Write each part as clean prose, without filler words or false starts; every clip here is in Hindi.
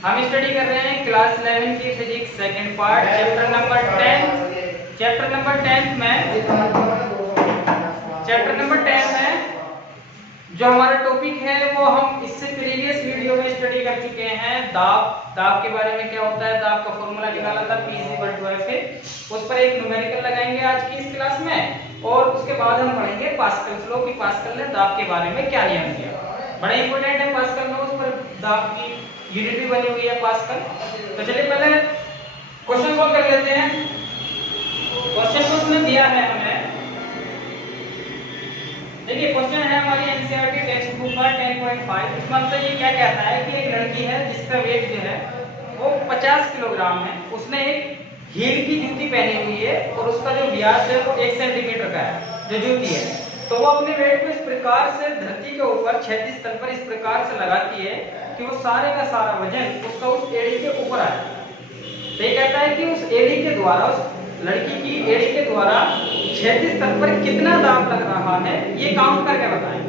हम स्टडी कर रहे हैं क्लास 11 की physics second part chapter number 10 में जो हमारा टॉपिक है वो हम इससे प्रीवियस वीडियो में स्टडी कर चुके हैं। दाब के बारे में क्या होता है, दाब का फॉर्मूला निकाला था P=F। उस पर एक न्यूमेरिकल लगाएंगे आज की इस क्लास में, और उसके बाद हम पढ़ेंगे पास्कल्स लॉ कि पास्कल ने दाब के बारे में क्या नियम दिया। बड़ा इंपॉर्टेंट है पास्कल लॉ, उस पर दाब की यूनिट भी बनी हुई है पास्कल। तो चलिए पहले क्वेश्चन सॉल्व कर लेते हैं। क्वेश्चन को उसने दिया है हमें, देखिए क्वेश्चन है हमारी एनसीईआरटी टेक्स्ट बुक का 10.5। इसमें हमसे ये क्या कहता है कि एक लड़की है जिसका वेट जो है वो 50 किलोग्राम है। उसने एक हील की जूती पहनी हुई है और उसका जो व्यास है वो 1 सेंटीमीटर का है जो जूती है। तो वो अपने वेट को इस प्रकार से धरती के ऊपर क्षैतिज तल पर इस प्रकार से लगाती है कि वो सारे का सारा वजन उसका उस एड़ी के ऊपर आए। तो ये कहता है कि उस एड़ी के द्वारा, उस लड़की की एड़ी के द्वारा क्षैतिज तल पर कितना दाब लग रहा है ये काउंट करके बताएं।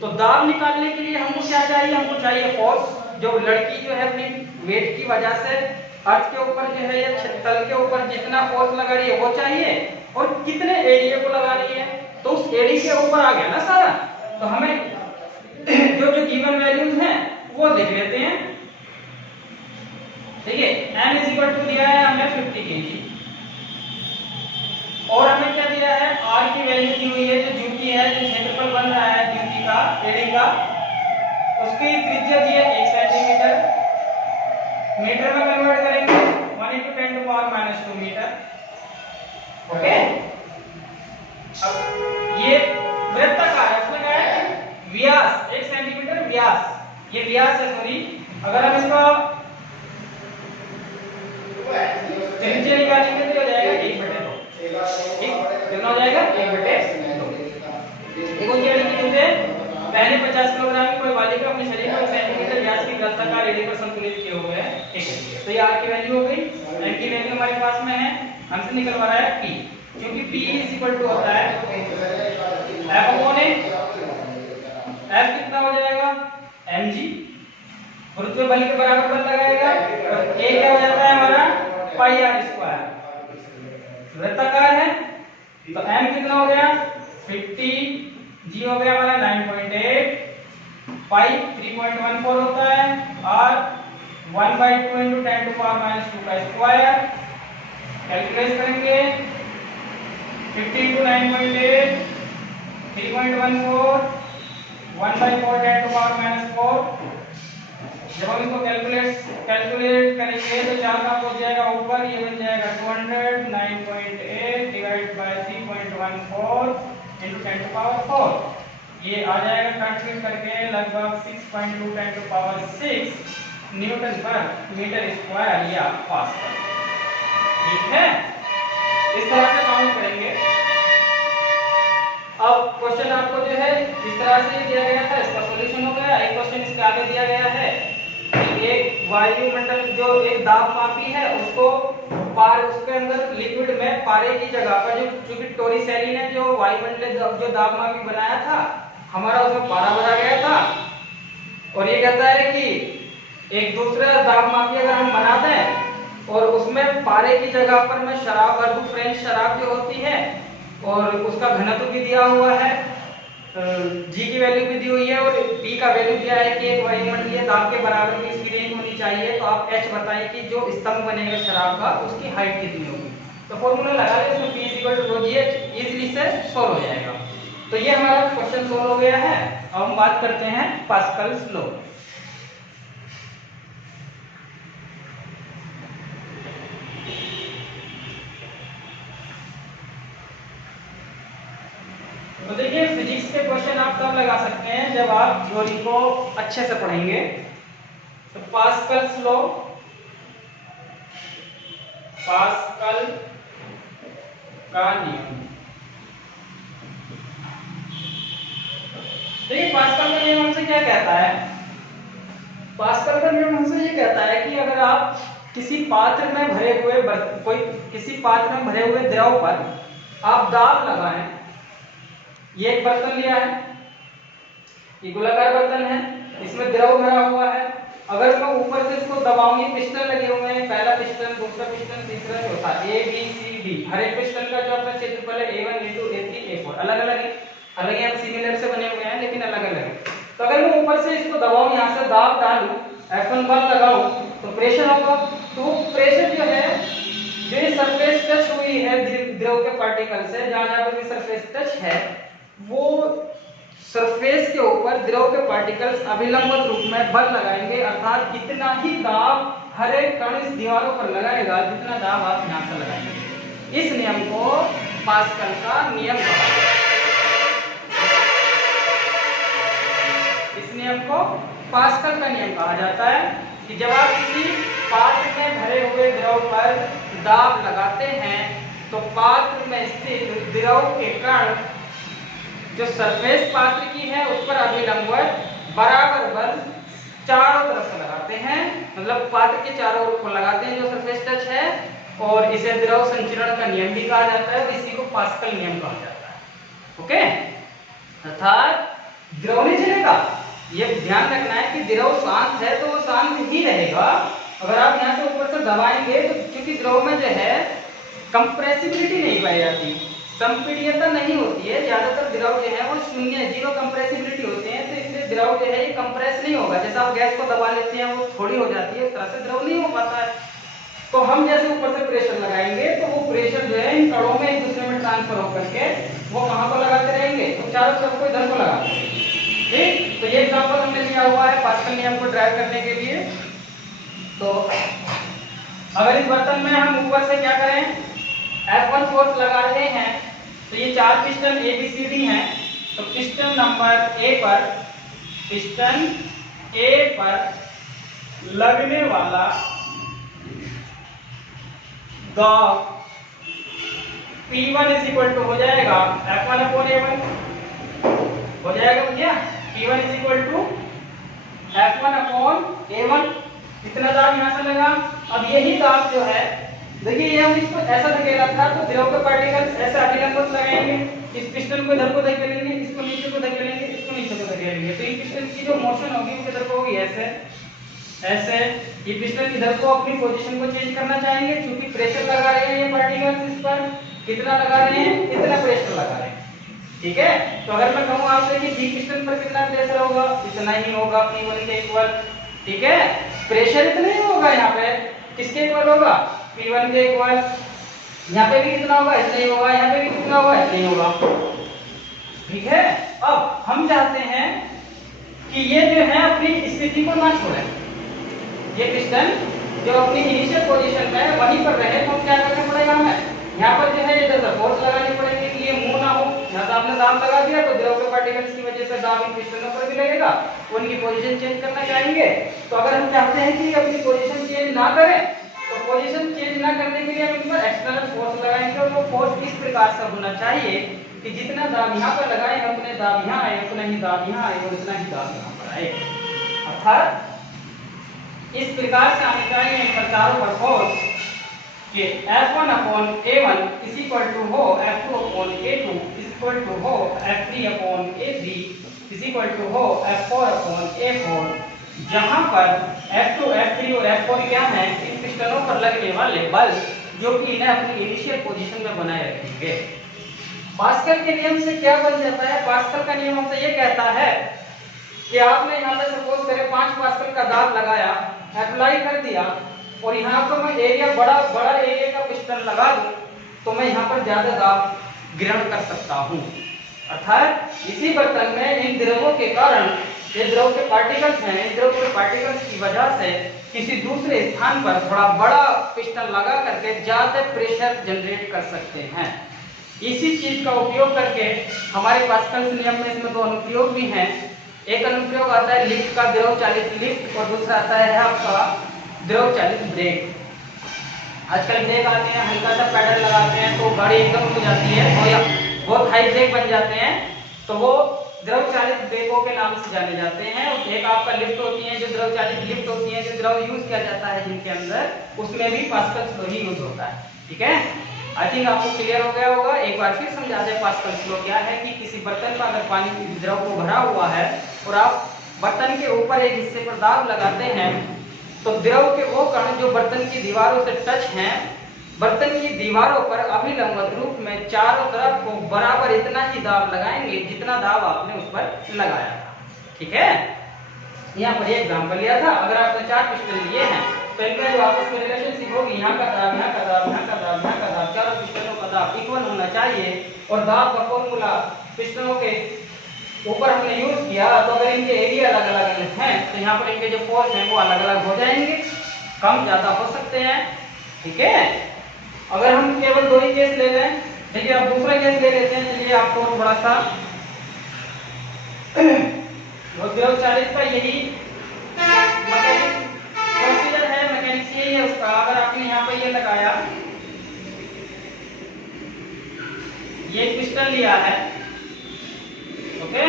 तो दाब निकालने के लिए हमको क्या चाहिए, हमको चाहिए फोर्स। जो लड़की जो है अपनी वेट की वजह से अर्थ के ऊपर जो है या तल के ऊपर जितना फोर्स लगा रही है वो चाहिए, और कितने एरिया को लगा रही है। तो उस एड़ी के ऊपर आ गया ना सारा। तो हमें जो जो गिवन वैल्यूज हैं वो लिख लेते हैं। ठीक है, m दिया है हमें 50 kg, और हमें क्या दिया है, r की वैल्यू दी हुई है। जो जूती है, जो क्षेत्रफल बन रहा है जूती का, एड़ी का, उसकी त्रिज्या दी है 1 सेंटीमीटर। मीटर में कन्वर्ट करेंगे 1 × 10⁻² मीटर। ओके, अब ये वृत्ताकार है, उसमें क्या है व्यास 1 सेंटीमीटर व्यास, ये व्यास है सॉरी। अगर हम इसका त्रिज्या निकालेंगे तो हो जाएगा 1/2। ठीक, कितना हो जाएगा 1/2। देखो क्या लिखी है, पहले 50 किलोग्राम की कोई बालिका अपने शरीर को 1 सेंटीमीटर व्यास की वृत्ताकार एड़ी पर संतुलित किए हुए है। ठीक है, तो ये r की वैल्यू हो गई। m की वैल्यू हमारे पास में है, हमसे निकलवा रहा है p, क्योंकि p होता है F/A। F कितना हो जाएगा mg, गुरुत्वीय बल के बराबर बल लगाएगा, और a क्या हो जाता है हमारा πr²। वृत्ताकार है तो m कितना हो गया 50, g हो गया हमारा 9.8, पाई 3.14 होता है, r 1/2 × 10⁻² का स्क्वायर। कैलकुलेट करेंगे 50 × 9.8 3.14 1/4 10⁻⁴। जब हम इसको कैलकुलेट करेंगे तो 4 का हो जाएगा ऊपर, ये बन जाएगा 200, 9.8 डिवाइड बाय 3.14 × 10⁴। ये आ जाएगा कैलकुलेट करके लगभग 6.2 × 10⁶ न्यूटन पर मीटर स्क्वायर, ये आप पास कर। ठीक है, इस तरह से काउंट करेंगे। अब क्वेश्चन आपको जो है इस तरह से दिया गया था, इसका सॉल्यूशन हो गया। एक क्वेश्चन इसके आगे दिया गया है कि एक वायुमंडल जो एक दाब मापी है उसको उसके अंदर लिक्विड में पारे की जगह पर, जो चूंकि टोरिसेली ने जो वायुमंडल जो दाब मापी बनाया था हमारा, उसमें पारा भरा गया था। और ये कहता है कि एक दूसरा दाब मापी अगर हम बना दें और उसमें पारे की जगह पर में शराब, फ्रेंच शराब जो होती है, और उसका घनत्व भी दिया हुआ है, g की वैल्यू भी दी हुई है, और p का वैल्यू दिया है कि एक वायुमंडलीय दाब के बराबर की इसकी रेंज होनी चाहिए। तो आप h बताइए कि जो स्तंभ बनेगा शराब का उसकी हाइट कितनी होगी। तो फॉर्मूला लगा ले, इसमें p = इजीली से सॉल्व हो जाएगा। तो ये हमारा क्वेश्चन सॉल्व हो गया है। अब हम बात करते हैं पास्कल्स लॉ। तो देखिए फिजिक्स के क्वेश्चन आप तब लगा सकते हैं जब आप थ्योरी को अच्छे से पढ़ेंगे। तो पास्कल्स लॉ, पास्कल का नियम। देखिए पास्कल का नियम हमसे क्या कहता है, पास्कल का नियम हमसे ये कहता है कि अगर आप किसी पात्र में भरे हुए किसी पात्र में भरे हुए द्रव पर आप दाब लगाएं। ये एक बर्तन लिया है, ये गोलाकार बर्तन है, इसमें द्रव भरा हुआ है। अगर मैं ऊपर से इसको दबाऊंगी, पिस्टन लगे हुए हैं, पहला पिस्टन, दूसरा पिस्टन, तीसरा, चौथा, ए बी सी डी, हर एक पिस्टन का जो अपना क्षेत्रफल है A1 A2 A3 A4 अलग अलग है, हालांकि हम सिमिलर से बने हुए हैं लेकिन अलग अलग है। तो अगर मैं ऊपर से इसको दबाऊं, यहाँ से दाब डालूं, F1 बल लगाऊं तो प्रेशर होगा। तो प्रेशर जो है, जो ये सरफेस टच हुई है द्रव के पार्टिकल से, जहां जहां पर भी सरफेस टच है, वो सरफेस के ऊपर द्रव के पार्टिकल्स अभिलंबित रूप में बल लगाएंगे, अर्थात कितना ही दाब हर एक कण इस दीवारों पर लगाएगा जितना दाब आप यहां से लगाएंगे। इस नियम को पास्कल का नियम कहा जाता है। इस नियम को पास्कल का नियम कहा जाता है कि जब आप किसी पात्र में भरे हुए द्रव पर दाब लगाते हैं तो पात्र में स्थित द्रव के कण जो सरफेस पात्र की है उस पर अभिलंबित बराबर बल चारों तरफ से लगाते हैं, मतलब पात्र के चारों ओर को लगाते हैं जो सरफेस टच है, और इसे द्रव संचरण का नियम भी कहा जाता है और इसी को पास्कल नियम कहा जाता है। ओके, अर्थात द्रव नहीं चलेगा, ये ध्यान रखना है कि द्रव शांत है तो वो शांत ही रहेगा। अगर आप यहाँ से ऊपर से दबाएंगे तो क्योंकि द्रव में जो है कंप्रेसिबिलिटी नहीं पाई जाती, संपीड्यता नहीं होती है, ज्यादातर द्रव जो है वो शून्य जीरो कंप्रेसिबिलिटी होते हैं, तो इसलिए द्रव जो है ये कंप्रेस नहीं होगा। जैसा आप गैस को दबा लेते हैं वो थोड़ी हो जाती है, उस तरह से द्रव नहीं हो पाता है। तो हम जैसे ऊपर से प्रेशर लगाएंगे तो वो प्रेशर जो है इन कणों में एक दूसरे में ट्रांसफर होकर के वो कहाँ को लगाते रहेंगे, तो चारों तरफ को इधर को लगाते हैं। ठीक, तो ये एग्जांपल हमने लिया हुआ है पास्कल नियम को ड्राइव करने के लिए। तो अगर इस बर्तन में हम ऊपर से क्या करें, F1 फोर्स लगा रहे हैं, तो ये चार piston A B C D हैं, तो पिस्टन नंबर A पर, पिस्टन A पर लगने वाला दाब P1 इज इक्वल टू हो जाएगा F1 अपॉन A1 हो जाएगा भैया। P1 is equal to F1 upon A1, इतना दाब यहाँ से लगा। अब यही दाब जो है, देखिए ये हम इसको ऐसा धकेला था तो द्रव के पार्टिकल्स ऐसे अभिलंबित लगाएंगे, इस पिस्टन को इधर को धकेलेंगे, इसको नीचे को धकेलेंगे, इसको नीचे को धकेलेंगे, तो ये पिस्टन की जो मोशन होगी वो किधर को होगी, ऐसे ऐसे। ये पिस्टन इधर को अपनी पोजीशन को चेंज करना चाहेंगे, क्योंकि प्रेशर लगा रहे हैं ये पार्टिकल्स इस पर, कितना लगा रहे हैं, इतना प्रेशर लगा रहे हैं। ठीक है, तो अगर मैं कहूँ आपसे कि डी पिस्टन पर कितना प्रेशर होगा, इतना ही होगा, P1 के इक्वल। ठीक है, प्रेशर इतना ही होगा, यहाँ पे किसके इक्वल होगा, P1 के इक्वल। यहाँ पे भी कितना होगा, इतना ही होगा, यहाँ पे भी कितना होगा, इतना ही होगा। ठीक है, अब हम चाहते हैं कि ये जो है अपनी स्थिति को ना छोड़े, ये पिस्टन जो अपनी इनिशियल पोजीशन में वहीं पर रहे, तो क्या करना पड़ेगा हमें, यहाँ पर जो है इधर फोर्स लगाने पड़ेंगे कि ये मूव ना हो। यहाँ से आपने दाब लगा दिया तो द्रव के पार्टिकल्स की वजह से दाब इन पिस्टनों पर भी लगेगा, उनकी पोजीशन चेंज करना चाहेंगे। तो अगर हम चाहते हैं कि अपनी पोजीशन चेंज ना करें, तो पोजीशन चेंज ना करने के लिए हम इन पर एक्सटर्नल फोर्स लगाएंगे, और वो फोर्स इस प्रकार से होना चाहिए कि जितना दाब यहाँ पर लगाए उतने दाब यहाँ आए, उतना ही दाब यहाँ आए और उतना ही दाब यहाँ पर आए। अर्थात इस प्रकार से हम चाहेंगे इन प्रकारों पर फोर्स कि F1 upon A1 is equal to हो F2 upon A2 is equal to हो F3 upon A3 is equal to हो F4 अपॉन A4, जहां पर F2, F3 और F4 क्या हैं, इन पिस्टनों पर लगने वाले बल जो कि इन्हें अपनी इनिशियल पोजीशन में बनाए रखेंगे। पास्कल के नियम से क्या बन जाता है, पास्कल का नियम हमसे ये कहता है कि आपने यहाँ पे सपोज करें 5 पास्कल का दाब लगाया, अप्लाई कर दिया, और यहाँ पर मैं एरिया बड़ा एरिया का पिस्टन लगा दूं तो मैं यहाँ पर ज्यादा दाब ग्रहण कर सकता हूँ। अर्थात इसी बर्तन में इन द्रवों के कारण, ये द्रव के पार्टिकल्स हैं, इन द्रव के पार्टिकल्स की वजह से किसी दूसरे स्थान पर थोड़ा बड़ा पिस्टन लगा करके ज्यादा प्रेशर जनरेट कर सकते हैं। इसी चीज का उपयोग करके हमारे पास्कल नियम में इसमें 2 अनुप्रयोग भी हैं। एक अनुप्रयोग आता है लिफ्ट का, द्रव चालित लिफ्ट, और दूसरा आता है आपका द्रव चालित ब्रेक। आजकल ब्रेक आते हैं, हल्का सा पैडल लगाते हैं तो गाड़ी एकदम रुक जाती है, और बहुत हाई ब्रेक बन जाते हैं, तो वो द्रव चालित ब्रेकों के नाम से जाने जाते हैं। एक आपका लिफ्ट होती है, जो द्रव चालित लिफ्ट होती है, जो द्रव यूज किया जाता है जिनके अंदर, उसमें भी पास्कल फ्लो ही यूज होता है। ठीक है, आई थिंक आपको क्लियर हो गया होगा। एक बार फिर समझाते हैं पास्कल फ्लो क्या है, कि किसी बर्तन में अगर पानी द्रव को भरा हुआ है और आप बर्तन के ऊपर एक हिस्से पर दाब लगाते हैं तो द्रव के वो कण जो बर्तन की दीवारों से टच हैं, बर्तन की दीवारों पर अभिलंब रूप में चारों तरफ को बराबर इतना ही दाब लगाएंगे जितना दाब आपने उस पर लगाया था। ठीक है, यहाँ पर एक एग्जाम्पल लिया था। अगर आपने 4 पिस्टन लिए हैं तो इनका जो आपस में रिलेशनशिप होगी, यहाँ का दाब, यहाँ का दाब, यहाँ का दाब, यहाँ का दाब, चारों पिस्टनों का दाब इक्वल होना चाहिए। और दाब का फॉर्मूला पिस्टनों के ऊपर हमने यूज किया, तो अगर इनके एरिया अलग अलग हैं तो यहाँ पर इनके जो फोर्स हैं वो अलग अलग हो जाएंगे, कम ज्यादा हो सकते हैं। ठीक है, अगर हम केवल 2 ही केस ले लें, देखिए आप दूसरा केस ले लेते हैं। चलिए आपको थोड़ा सा द्रव चालित का यही मैकेनिक प्रोसीजर है, मैकेनिक्स यही है उसका। अगर आपने यहाँ पर ये लगाया, ये पिस्टन लिया है, ओके,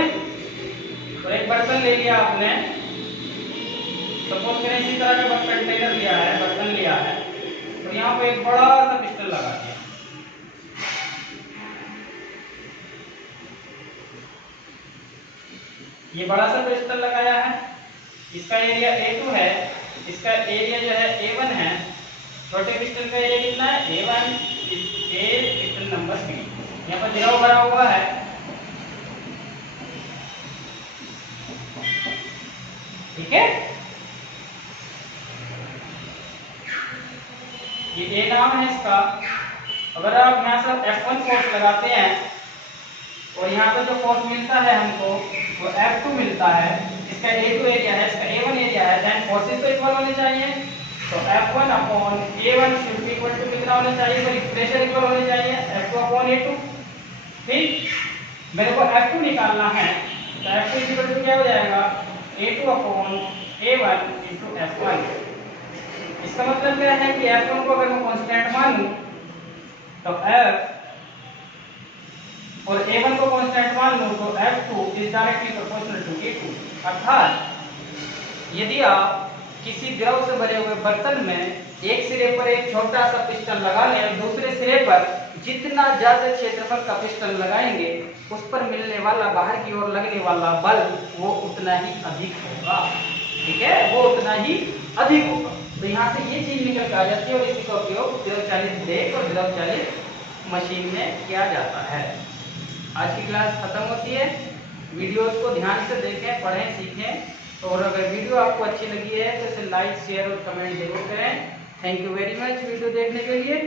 तो एक बर्तन ले लिया आपने, सपोज करें इसी तरह का कंटेनर लिया है, बर्तन लिया है, तो यहाँ पे एक बड़ा सा पिस्टन लगा दिया। ये बड़ा सा पिस्टन लगाया है, इसका एरिया A2 है, इसका एरिया जो है A1 है। छोटे पिस्टन का एरिया कितना है? A1, A piston number 3। यहाँ पर द्रव भरा हुआ है, ठीक है। ये A नाम है इसका। अगर आप यहाँ से F1 फोर्स लगाते हैं और यहाँ पे जो फोर्स मिलता है हमको वो F2 मिलता है, इसका A2 एरिया है, इसका A1 एरिया है, देन फोर्सेस तो इक्वल होने चाहिए। तो F1 upon A1 should be equal to कितना होना चाहिए? सॉरी, प्रेशर इक्वल होने चाहिए F2 अपॉन A2। ठीक, मेरे को F2 निकालना है तो F2 इक्वल टू क्या हो जाएगा? A2 upon A1 into F1। इसका मतलब क्या है कि F1 को अगर मैं कांस्टेंट मानूं तो F और A1 को कांस्टेंट मान लो तो F2 is directly proportional to A2। अर्थात यदि आप किसी द्रव से भरे हुए बर्तन में एक सिरे पर एक छोटा सा पिस्टन लगा लें और दूसरे सिरे पर जितना ज्यादा क्षेत्रफल का पिस्टन लगाएंगे उस पर मिलने वाला, बाहर की ओर लगने वाला बल वो उतना ही अधिक होगा। ठीक है, वो उतना ही अधिक होगा। तो यहाँ से ये चीज निकल के आ जाती है और इसी का उपयोग द्रव चालित ब्रेक और द्रव चालित मशीन में किया जाता है। आज की क्लास खत्म होती है। वीडियोस को ध्यान से देखें, पढ़ें, सीखें। और अगर वीडियो आपको अच्छी लगी है तो इसे लाइक, शेयर और कमेंट जरूर करें। Thank you very much video देखने के लिए।